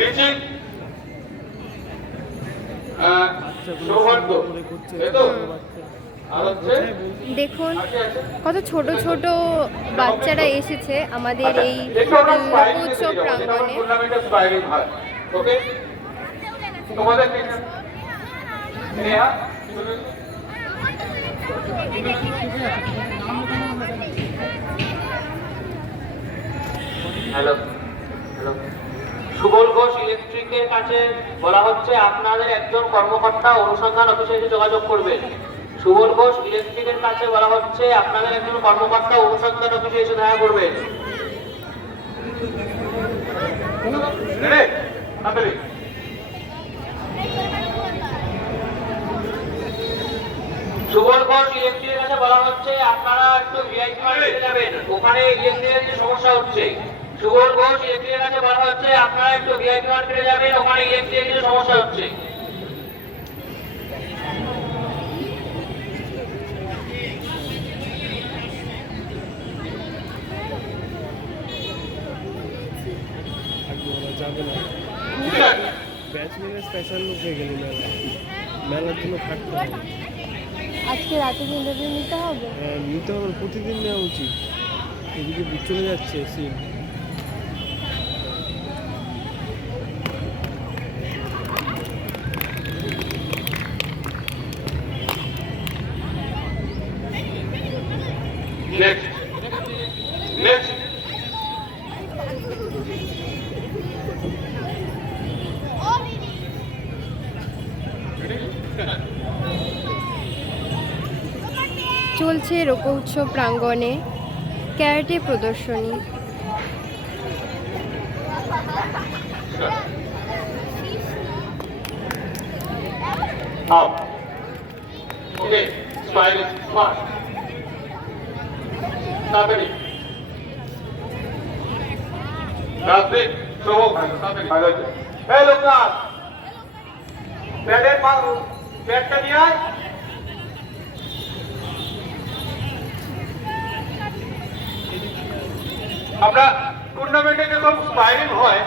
রিচিক সৌভাগ্য এতো আর হচ্ছে দেখুন কত ছোট ছোট বাচ্চারা এসেছে আমাদের এই উৎসব প্রাঙ্গণে। ওকে তোমাদের হ্যালো হ্যালো সুবল ঘোষ ইলেকট্রিকের কাছে বলা হচ্ছে আপনাদের একজন কর্মকর্তা অনুসন্ধান অফিসে এসে যোগাযোগ করবেন। সুবল ঘোষ ইলেকট্রিকের কাছে বলা হচ্ছে আপনাদের একজন কর্মকর্তা অনুসন্ধান অফিসে এসে দেখা করবেন। সুবল ঘোষ ইলেকট্রিকের কাছে বলা হচ্ছে আপনারা একটু ভিআইপি মার্কেটে যাবেন, ওখানে ইলেকট্রিকের যে সমস্যা হচ্ছে। সুবল ঘোষ ইলেকট্রিকের কাছে বলা হচ্ছে আপনারা একটু ভিআইপি মার্কেটে যাবেন, ওখানে ইলেকট্রিকের যে সমস্যা হচ্ছে। স্পেশাল লোক হয়ে গেলি মেলার জন্য থাকতে হবে। আজকে রাতে ইন্টারভিউ নিতে হবে? হ্যাঁ নিতে হবে, প্রতিদিন নেওয়া উচিত। এদিকে চলে যাচ্ছে সিন। Next. Next. চলছে রূপ উৎসব প্রাঙ্গণে ক্যারাটে প্রদর্শনী। Up. Okay. Smile is smart. তাড়াতাড়ি রাজদীপ সৌভ ভালো হয়েছে। এই লোকনাথ ব্যাটটা নিয়ে আয়। আমরা টুর্নামেন্টে যখন স্পাইরিং হয়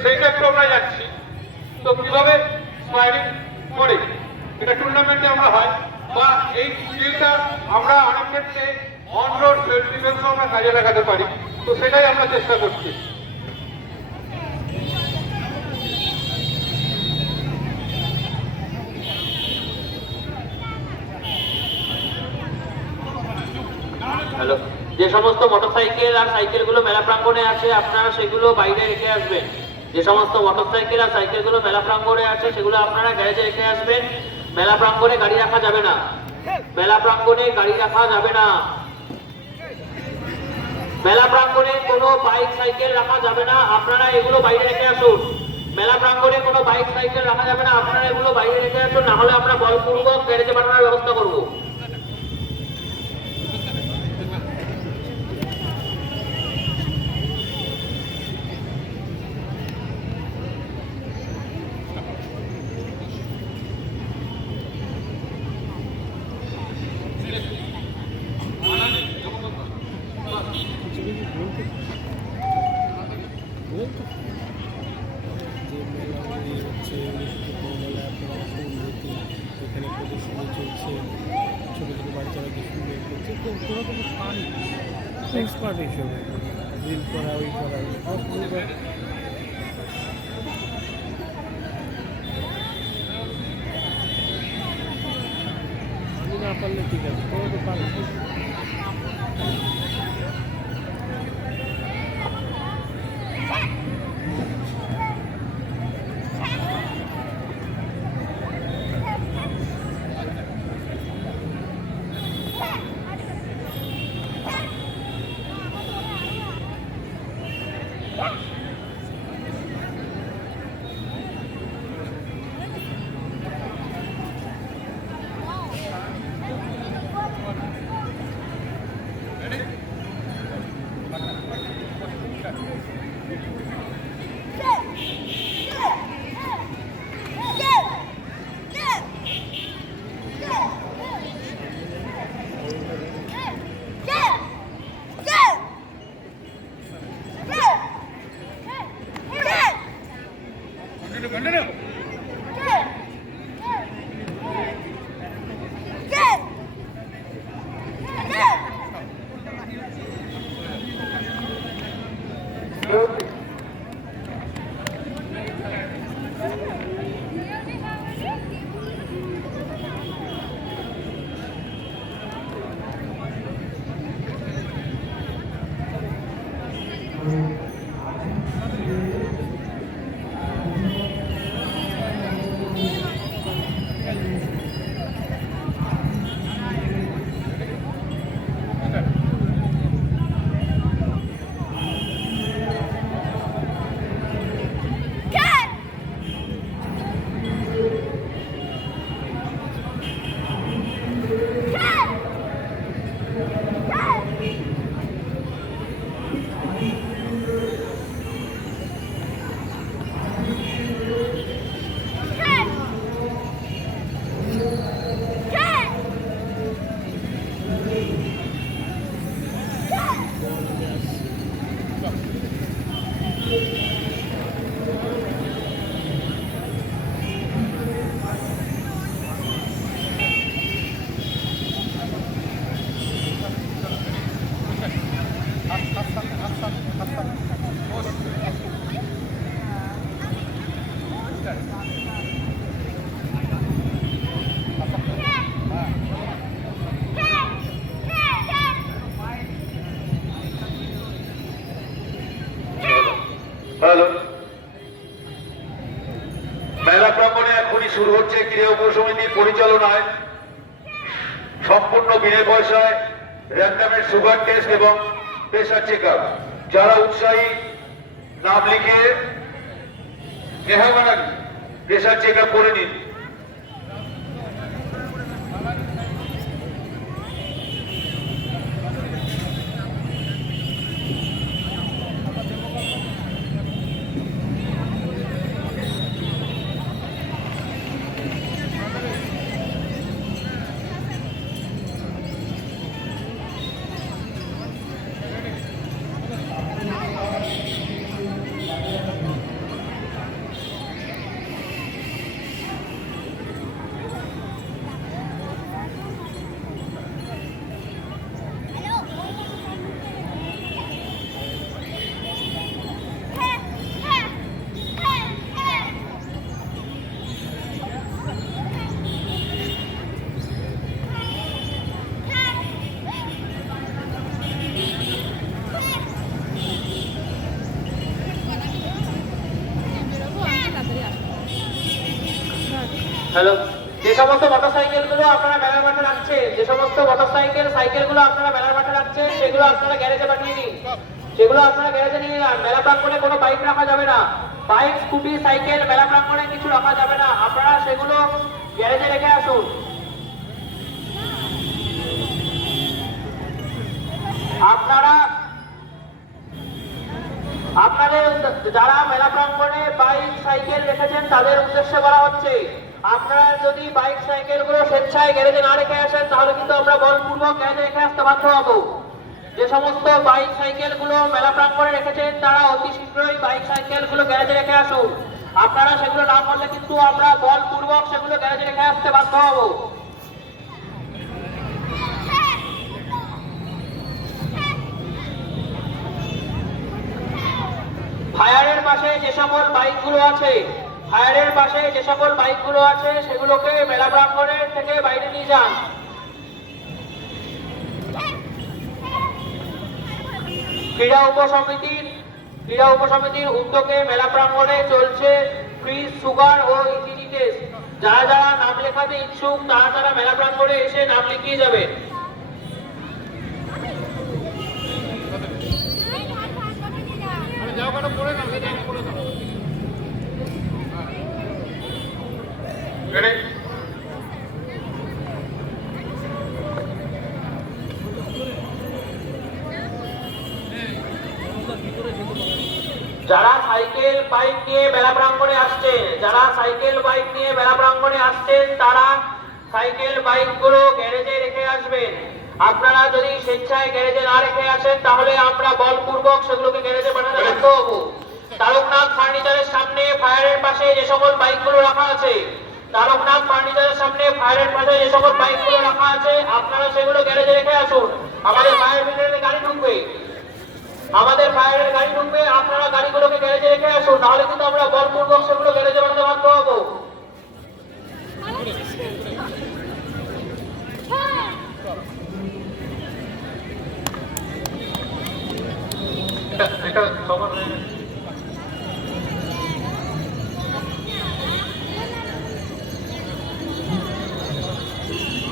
সেইটা একটু আমরা যাচ্ছি, তো কিভাবে স্পাইরিং করে এটা টুর্নামেন্টে আমরা হয় বা এই স্কিলটা আমরা অনেক ক্ষেত্রে অন রোড সেলফ ডিফেন্সও আমরা কাজে লাগাতে পারি, তো সেটাই আমরা চেষ্টা করছি। হ্যালো, যে সমস্ত মোটরসাইকেল আর সাইকেলগুলো মেলা প্রাঙ্গণে আছে আপনারা সেগুলো বাইরে রেখে আসবেন। যে সমস্ত মোটরসাইকেল আর সাইকেলগুলো মেলা প্রাঙ্গণে আছে সেগুলো আপনারা গ্যারেজে রেখে আসবেন। মেলা প্রাঙ্গণে গাড়ি রাখা যাবে না, মেলা প্রাঙ্গণে গাড়ি রাখা যাবে না, মেলা প্রাঙ্গণে কোনো বাইক সাইকেল রাখা যাবে না, আপনারা এগুলো বাইরে রেখে আসুন। মেলা প্রাঙ্গণে কোনো বাইক সাইকেল রাখা যাবে না, আপনারা এগুলো বাইরে রেখে আসুন, না হলে আমরা বলপূর্বক গ্যারেজে পাঠানোর ব্যবস্থা করবো। এখানে প্রদর্শনী চলছে, ছোটো ছোটো বাচ্চারা যে শুরু করছে, তো তোরা তো পারি এক্সপার্ট হিসেবে রিল করা ওই করা আমি না পারলে ঠিক আছে, তোরা তো পারবি। হ্যালো, মেলা প্রাঙ্গণে এখনই শুরু হচ্ছে ক্রীড়া উপসমিতির পরিচালনায় সম্পূর্ণ বিনা পয়সায় র্যান্ডামের সুগার টেস্ট এবং প্রেশার চেক আপ। যারা উৎসাহী নাম লিখে মেহমানান প্রেশার চেক আপ করে নিন। হ্যালো, যে সমস্ত মোটরসাইকেলগুলো আপনারা মেলার মাঠে রাখছেন, যে সমস্ত সাইকেলগুলো আপনারা মেলার মাঠে রাখছেন, সেগুলো আপনারা গ্যারেজে পাঠিয়ে দিন। সেগুলো আপনারা গ্যারেজে নিয়ে যান। মেলা প্রাঙ্গণে কোনো বাইক রাখা যাবে না। বাইক, স্কুটি, সাইকেল মেলা প্রাঙ্গণে কিছু রাখা যাবে না। আপনারা সেগুলো গ্যারেজে রেখে আসুন। আপনাদের যারা মেলা প্রাঙ্গণে বাইক, সাইকেল রেখেছেন তাদের উদ্দেশ্যে বলা হচ্ছে, আপনারা যদি বাইক, সাইকেলগুলো স্বেচ্ছায় গ্যারেজে না রেখে আসেন তাহলে কিন্তু আমরা বলপূর্বক গ্যারেজে রেখে আসতে বাধ্য হব। যে সমস্ত বাইক, সাইকেলগুলো মেলা প্রাঙ্গণে রেখেছেন তারা অতি শীঘ্রই বাইক, সাইকেলগুলো গ্যারেজে রেখে আসুন। আপনারা সেগুলো না করলে কিন্তু আমরা বলপূর্বক সেগুলো গ্যারেজে রেখে আসতে বাধ্য হব। ফায়ারের পাশে যে সকল বাইকগুলো আছে সেগুলোকে মেলা প্রাঙ্গণে থেকে বাইরে নিয়ে যান। ক্রীড়া উপসমিতির উদ্যোগে মেলা প্রাঙ্গণে চলছে ফ্রি সুগার ও ইসিজি টেস্ট। যারা যারা নাম লেখাতে ইচ্ছুক তারা মেলা প্রাঙ্গণে এসে নাম লিখিয়ে যাবে। যারা সাইকেল বাইক নিয়ে মেলা প্রাঙ্গণে আসছেন তারা সাইকেল বাইকগুলো গ্যারেজে রেখে আসবেন। আপনারা যদি স্বেচ্ছায় গ্যারেজে না রেখে আসেন তাহলে আমরা বলপূর্বক সেগুলোকে গ্যারেজে পাঠাতে বাধ্য হব। তারকনাথ ফার্নিচারের সামনে ফায়ারের পাশে পাশে যে সকল বাইকগুলো রাখা আছে, তারকনাথ ফার্নিচারের সামনে ফায়ারের পাশে যে সকল বাইকগুলো রাখা আছে, আপনারা সেগুলো গ্যারেজে রেখে আসুন। আমাদের ফায়ার ব্রিগেডের গাড়ি ঢুকবে, আমাদের ফায়ারের গাড়ি ঢুকবে, আপনারা গাড়িগুলোকে গ্যারেজে রেখে আসুন, নাহলে কিন্তু আমরা বলপূর্বক সেগুলো গ্যারেজে বানাতে বাধ্য হবো। এটা সবার হয়ে গেছে।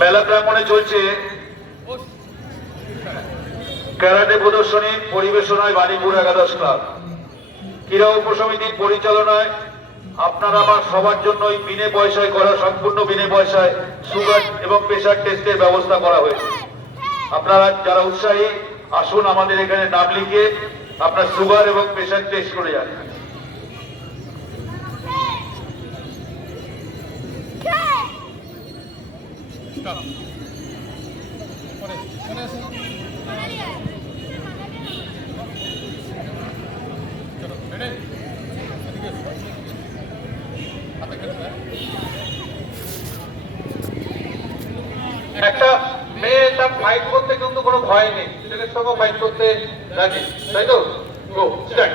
মেলা প্রাঙ্গণে চলছে ক্যারাটে প্রদর্শনী, পরিবেশনায় বাণীপুর একাদশ ক্লাব। ক্রীড়া উপসমিতির পরিচালনায় আপনারা আমার সবার জন্যই বিনে পয়সায় করা, সম্পূর্ণ বিনে পয়সায় সুগার এবং প্রেশার টেস্টের ব্যবস্থা করা হয়েছে। আপনারা যারা উৎসাহী আসুন, আমাদের এখানে নাম লিখে আপনার সুগার এবং প্রেশার টেস্ট করে যান। একটা মেয়ে তার ফাইট করতে কিন্তু কোনো ভয় নেই, ছেলের সঙ্গে ফাইট করতে রাজি, তাই তো? গো স্টার্ট।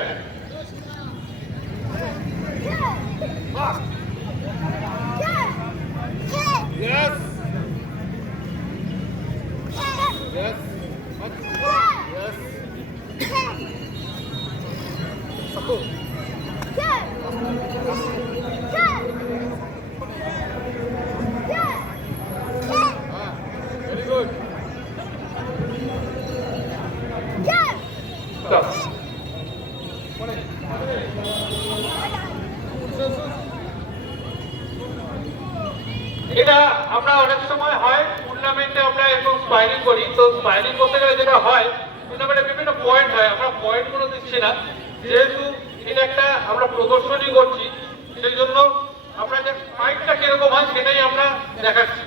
এটা আমরা অনেক সময় হয় টুর্নামেন্টে আমরা এরকম স্পাইরিং করি, তো স্পাইরিং করতে গেলে যেটা হয় টুর্নামেন্টে বিভিন্ন পয়েন্ট হয়, আমরা পয়েন্টগুলো দিচ্ছি না, যেহেতু এটা একটা আমরা প্রদর্শনী করছি, সেই জন্য আমরা যে ফাইটটা কিরকম হয় সেটাই আমরা দেখাচ্ছি।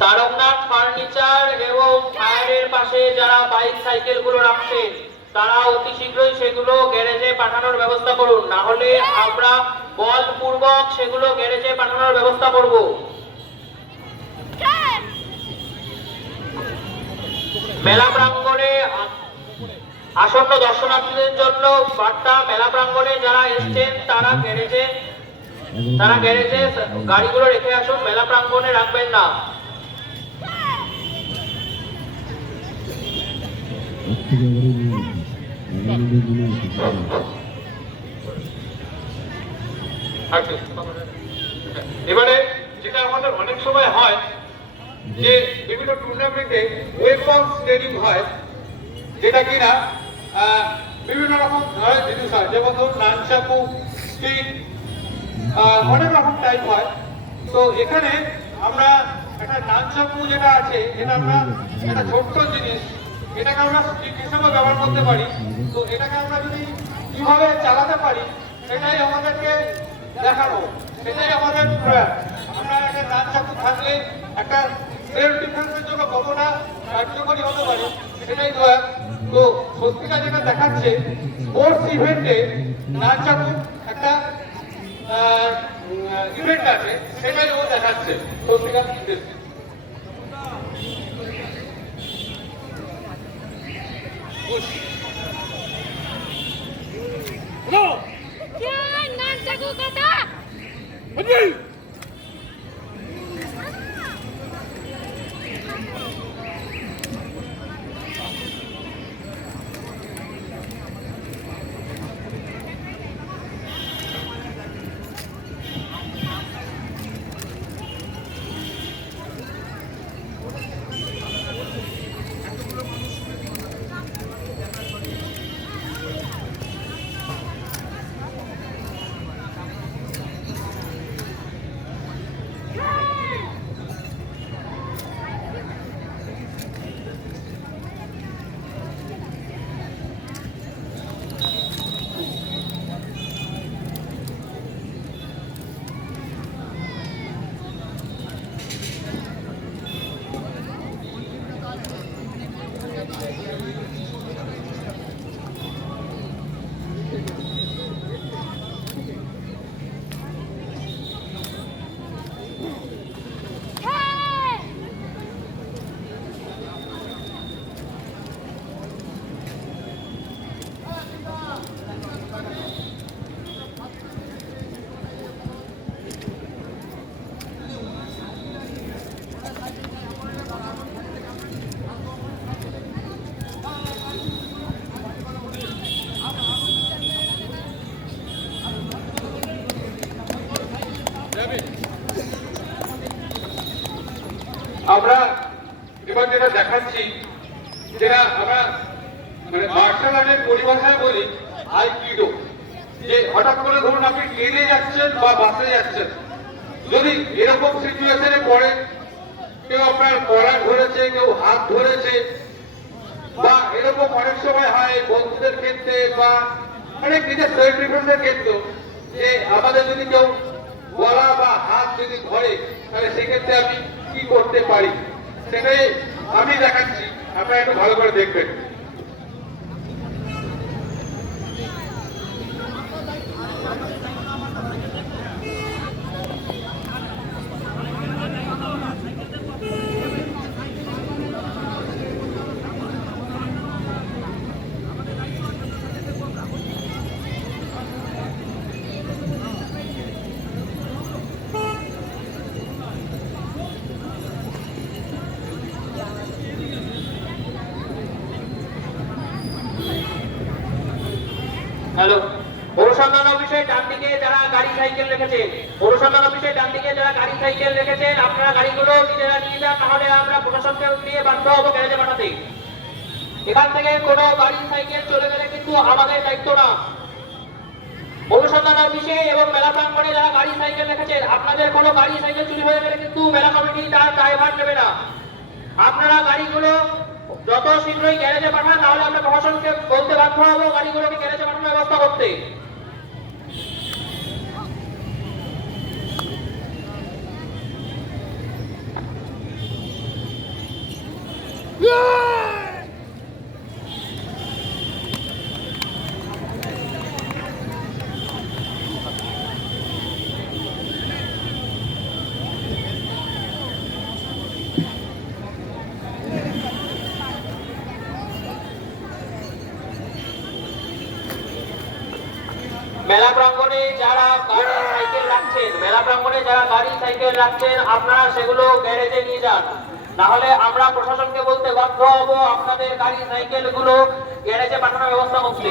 তারকনাথ ফার্নিচার এবং ফায়ারের পাশে যারা বাইক সাইকেল গুলো রাখছেন, তারা অতি শীঘ্রই সেগুলো গ্যারেজে পাঠানোর ব্যবস্থা করুন, না হলে আমরা বলপূর্বক সেগুলো গ্যারেজে পাঠানোর ব্যবস্থা করব। মেলা প্রাঙ্গণে আসন্ন দর্শনার্থীদের জন্য বার্তা, মেলা প্রাঙ্গণে যারা এসছেন তারা গ্যারেজে গাড়িগুলো রেখে আসুন, মেলা প্রাঙ্গণে রাখবেন না। এবারে যেটা আমাদের অনেক সময় হয় যে বিভিন্ন টুর্নামেন্টে ওয়েপন্স ট্রেনিং হয়, যেটা কিনা বিভিন্ন রকম ধরনের জিনিস হয়, যেমন ধরুন নানচাকু, স্টিক, অনেক রকম টাইপ হয়। তো এখানে আমরা একটা নানচাকু যেটা আছে, এটা আমরা একটা ছোট্ট জিনিস, এটাকে আমরা স্টিক হিসেবে ব্যবহার করতে পারি। তো এটাকে আমরা যদি কিভাবে চালাতে পারি সেটাই আমাদেরকে দেখানো, সেটাই আমাদের প্রয়াস। আমরা একটা নানচাকু থাকলে একটা সেলফ ডিফেন্সের জন্য কতটা কার্যকরী হতে পারে সেটাই প্রয়াস। তো স্বস্তিকা যেটা দেখাচ্ছে স্পোর্টস ইভেন্টে নানচাকু একটা ইভেন্ট আছে, সেটাই ও দেখাচ্ছে স্বস্তিকা। মানে মার্শাল আর্টের পরিভাষায় বলি আইকিডো, যে হঠাৎ করে ধরুন আপনি ট্রেনে যাচ্ছেন বা বাসে যাচ্ছেন, যদি এরকম সিচুয়েশনে পড়ে, কেউ আপনার কলার ধরেছে, কেউ হাত ধরেছে, বা এরকম অনেক সময় হয় বন্ধুদের ক্ষেত্রে বা অনেক নিজের সেলফ ডিফেন্সের ক্ষেত্রে, যে আমাদের যদি কেউ গলা বা হাত যদি ধরে, তাহলে সেক্ষেত্রে আমি কি করতে পারি সেটাই আমি দেখাচ্ছি, আপনারা একটু ভালো করে দেখবেন। হ্যালো, অনুসন্ধান অফিসের ডান দিকে যারা গাড়ি সাইকেল রেখেছেন, অনুসন্ধান অফিসের ডান দিকে যারা গাড়ি সাইকেল রেখেছেন, আপনারা গাড়িগুলো নিজেরা নিয়ে যান, তাহলে আমরা প্রশাসনকে দিয়ে বাধ্য হবো গ্যারেজে পাঠাতে। এখান থেকে কোনো গাড়ি সাইকেল চলে গেলে কিন্তু আমাদের দায়িত্ব না। অনুসন্ধান অফিসে এবং মেলা প্রাঙ্গণে যারা গাড়ি সাইকেল রেখেছেন, আপনাদের কোনো গাড়ি সাইকেল চুরি হয়ে গেলে কিন্তু মেলা কমিটি তার দায়ভার নেবে না। আপনারা গাড়িগুলো যত শীঘ্রই গ্যারেজে পাঠান, তাহলে আমরা প্রশাসনকে বলতে বাধ্য হবো গাড়িগুলোকে গ্যারেজে পাঠানোর ব্যবস্থা করতে। মেলা প্রাঙ্গণে যারা গাড়ি সাইকেল রাখছেন, মেলা প্রাঙ্গণে যারা গাড়ি সাইকেল রাখছেন, আপনারা সেগুলো গ্যারেজে নিয়ে যান, নাহলে আমরা প্রশাসনকে বলতে বাধ্য হব আপনাদের গাড়ি সাইকেল গুলো গ্যারেজে পাঠানোর ব্যবস্থা করতে।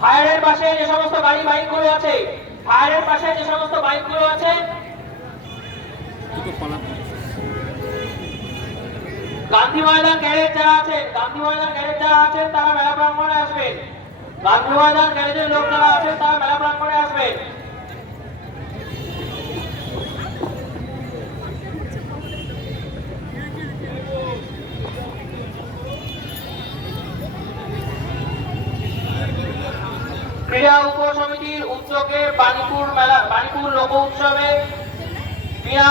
ফায়ারের পাশে যে সমস্ত গাড়ি বাইকগুলো আছে, ফায়ারের পাশে যে সমস্ত বাইকগুলো আছে, গান্ধী ময়দান গ্যারেজ যারা আছেন, গান্ধী ময়দান গ্যারেজ যারা আছেন তারা মেলা প্রাঙ্গণে আসবেন। গান্ধী ময়দান গ্যারেজের লোক যারা আছেন তারা মেলা প্রাঙ্গণে আসবেন। ক্রীড়া উপসমিতির উদ্যোগে বাণীপুর লোক উৎসবে